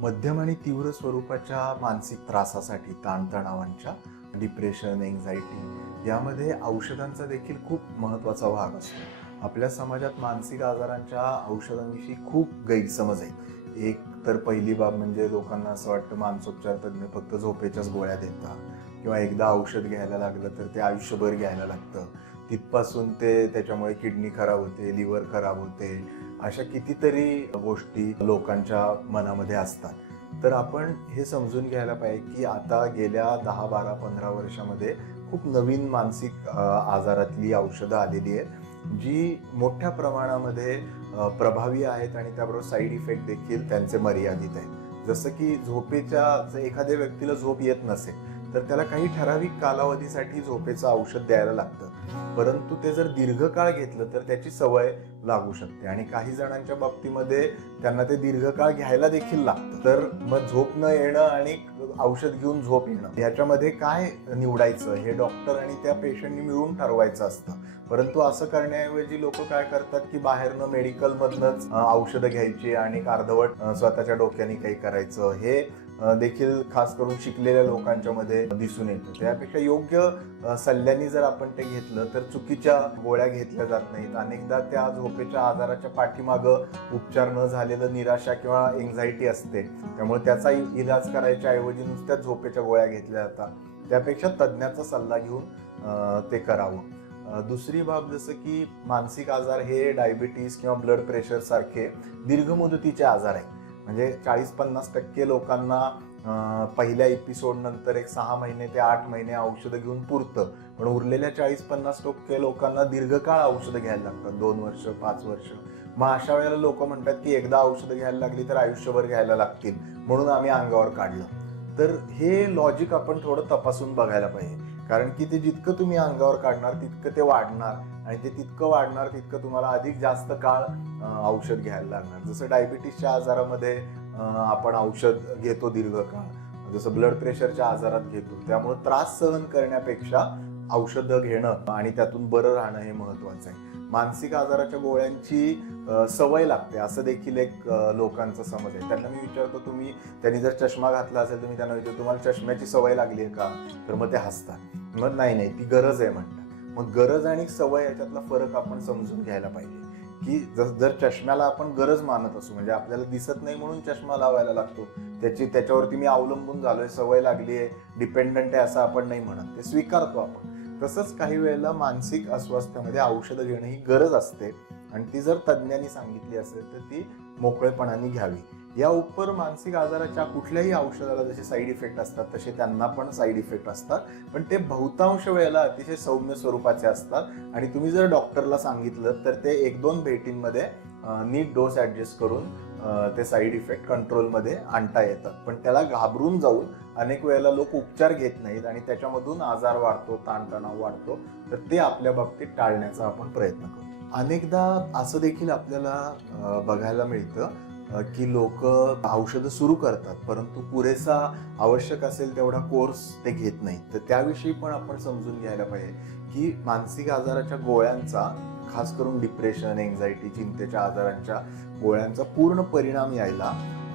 मध्यम आणि तीव्र स्वरूपाच्या मानसिक त्रासासाठी ताणतणावांच्या डिप्रेशन एन्झायटी यामध्ये औषधांचा देखील खूप महत्त्वाचा भाग असतो. आपल्या समाजात मानसिक आजारांच्या औषधांविषयी खूप गैरसमज आहेत. एक तर पहिली बाब म्हणजे लोकांना असं वाटतं मानसोपचार तज्ज्ञ फक्त झोपेच्याच गोळ्या देतात किंवा एकदा औषध घ्यायला लागलं तर ते आयुष्यभर घ्यायला लागतं. तिथपासून ते त्याच्यामुळे किडनी खराब होते लिव्हर खराब होते अशा कितीतरी गोष्टी लोकांच्या मनामध्ये असतात. तर आपण हे समजून घ्यायला पाहिजे की आता गेल्या दहा बारा पंधरा वर्षामध्ये खूप नवीन मानसिक आजारातली औषधं आलेली आहेत जी मोठ्या प्रमाणामध्ये प्रभावी आहेत आणि त्याबरोबर साईड इफेक्ट देखील त्यांचे मर्यादित आहेत. जसं की झोपेच्या एखाद्या व्यक्तीला झोप येत नसेल तर त्याला काही ठराविक कालावधीसाठी झोपेचं औषध द्यायला लागतं. परंतु ते जर दीर्घकाळ घेतलं तर त्याची सवय लागू शकते आणि काही जणांच्या बाबतीमध्ये त्यांना ते दीर्घकाळ घ्यायला देखील लागतं. तर मग झोप न येणं आणि औषध घेऊन झोप येणं याच्यामध्ये काय निवडायचं? हे डॉक्टर आणि त्या पेशंटनी मिळून ठरवायचं असतं. परंतु असं करण्याऐवजी लोक काय करतात की बाहेरनं मेडिकलमधनंच औषधं घ्यायची आणि अर्धवट स्वतःच्या डोक्याने काही करायचं. हे देखील खास करून शिकलेल्या लोकांच्या मध्ये दिसून येतं. त्यापेक्षा योग्य सल्ल्याने जर आपण ते घेतलं तर चुकीच्या गोळ्या घेतल्या जात नाहीत. अनेकदा त्या झोपेच्या आजाराच्या पाठीमागं उपचार न झालेलं निराशा किंवा एन्झायटी असते. त्यामुळे त्याचा इलाज करायच्या ऐवजी नुसत्याच झोपेच्या गोळ्या घेतल्या जातात. त्यापेक्षा तज्ज्ञाचा सल्ला घेऊन ते करावं. दुसरी बाब जसं की मानसिक आजार हे डायबिटीस किंवा ब्लड प्रेशर सारखे दीर्घ मुदतीचे आजार आहेत. म्हणजे चाळीस पन्नास टक्के लोकांना पहिल्या एपिसोड नंतर एक सहा महिने ते आठ महिने औषधं घेऊन पुरतं. पण उरलेल्या चाळीस पन्नास टक्के लोकांना दीर्घकाळ औषधं घ्यायला लागतात. दोन वर्ष पाच वर्ष. मग अशा वेळेला लोक म्हणतात की एकदा औषधं घ्यायला लागली तर आयुष्यभर घ्यायला लागतील. म्हणून आम्ही अंगावर काढलं. तर हे लॉजिक आपण थोडं तपासून बघायला पाहिजे. कारण की ते जितकं तुम्ही अंगावर काढणार तितकं ते वाढणार. आणि ते तितकं वाढणार तितकं तुम्हाला अधिक जास्त काळ औषध घ्यायला लागणार. जसं डायबिटीसच्या आजारामध्ये आपण औषध घेतो दीर्घकाळ. जसं ब्लड प्रेशरच्या आजारात घेतो. त्यामुळे त्रास सहन करण्यापेक्षा औषधं घेणं आणि त्यातून बरं राहणं हे महत्वाचं आहे. मानसिक आजाराच्या गोळ्यांची सवय लागते. असं देखील एक लोकांचं लोकांचा समज आहे. त्यांना मी विचारतो तुम्ही त्यांनी जर चष्मा घातला असेल तर मी त्यांना विचारतो तुम्हाला चष्म्याची सवय लागली आहे का? तर मग ते हसतात. मग नाही नाही ती गरज आहे म्हणतात. मग गरज आणि सवय याच्यातला फरक आपण समजून घ्यायला पाहिजे. की जर जर चष्म्याला आपण गरज मानत असू म्हणजे आपल्याला दिसत नाही म्हणून चष्मा लावायला लागतो त्याची त्याच्यावरती मी अवलंबून झालोय सवय लागली आहे डिपेंडंट आहे असं आपण नाही म्हणत ते स्वीकारतो आपण. तसंच काही वेळेला मानसिक अस्वास्थ्यामध्ये औषधं घेणं ही गरज असते. आणि ती जर तज्ज्ञांनी सांगितली असेल तर ती मोकळेपणाने घ्यावी. या उपर मानसिक आजाराच्या कुठल्याही औषधाला जसे साईड इफेक्ट असतात तसे त्यांना पण साईड इफेक्ट असतात. पण ते बहुतांश वेळेला अतिशय सौम्य स्वरूपाचे असतात. आणि तुम्ही जर डॉक्टरला सांगितलं तर ते एक दोन भेटींमध्ये नीट डोस ॲडजस्ट करून ते साईड इफेक्ट कंट्रोलमध्ये आणता येतात. पण त्याला घाबरून जाऊन अनेक वेळेला लोक उपचार घेत नाहीत आणि त्याच्यामधून आजार वाढतो ताणतणाव वाढतो. तर ते आपल्या बाबतीत टाळण्याचा आपण प्रयत्न करतो. अनेकदा असं देखील आपल्याला बघायला मिळतं की लोक औषधं सुरू करतात परंतु पुरेसा आवश्यक असेल तेवढा कोर्स ते घेत नाहीत. तर त्याविषयी पण आपण समजून घ्यायला पाहिजे की मानसिक आजाराच्या गोळ्यांचा खास करून डिप्रेशन एन्झायटी चिंतेच्या आजारांच्या गोळ्यांचा पूर्ण परिणाम यायला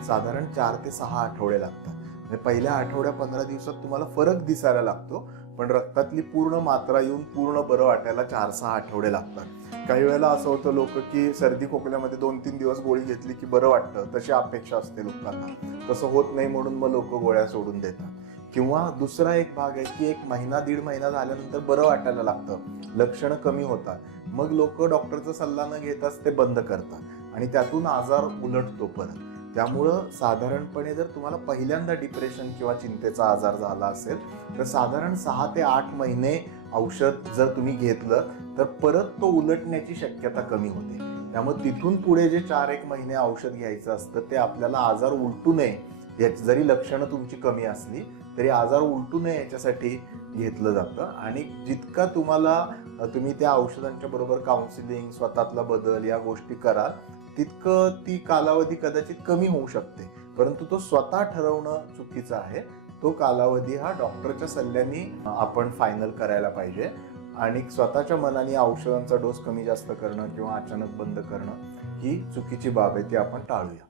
साधारण चार ते सहा आठवडे लागतात. म्हणजे पहिल्या आठवड्या पंधरा दिवसात तुम्हाला फरक दिसायला लागतो. पण रक्तातली पूर्ण मात्रा येऊन पूर्ण बरं वाटायला चार सहा आठवडे लागतात. काही वेळेला असं होतं लोक की सर्दी खोकल्यामध्ये दोन तीन दिवस गोळी घेतली की बरं वाटतं तशी अपेक्षा असते लोकांना. तसं होत नाही म्हणून मग लोक गोळ्या सोडून देतात. किंवा दुसरा एक भाग आहे की एक महिना दीड महिना झाल्यानंतर बरं वाटायला लागतं. लक्षणं कमी होतात. मग लोक डॉक्टरचा सल्ला न घेताच ते बंद करतात. आणि त्यातून आजार उलटतो परत. त्यामुळं साधारणपणे जर तुम्हाला पहिल्यांदा डिप्रेशन किंवा चिंतेचा आजार झाला असेल तर साधारण सहा ते आठ महिने औषध जर तुम्ही घेतलं तर परत तो उलटण्याची शक्यता कमी होते. त्यामुळे तिथून पुढे जे चार एक महिने औषध घ्यायचं असतं ते आपल्याला आजार उलटू नये याची जरी लक्षणं तुमची कमी असली तरी आजार उलटू नये याच्यासाठी घेतलं जातं. आणि जितका तुम्हाला तुम्ही त्या औषधांच्या बरोबर काउन्सिलिंग स्वतःतला बदल या गोष्टी कराल तितकं ती कालावधी कदाचित कमी होऊ शकते. परंतु तो स्वतः ठरवणं चुकीचं आहे. तो कालावधी हा डॉक्टरच्या सल्ल्याने आपण फायनल करायला पाहिजे. आणि स्वतःच्या मनाने औषधांचा डोस कमी जास्त करणं किंवा अचानक बंद करणं ही चुकीची बाब आहे ती आपण टाळूया.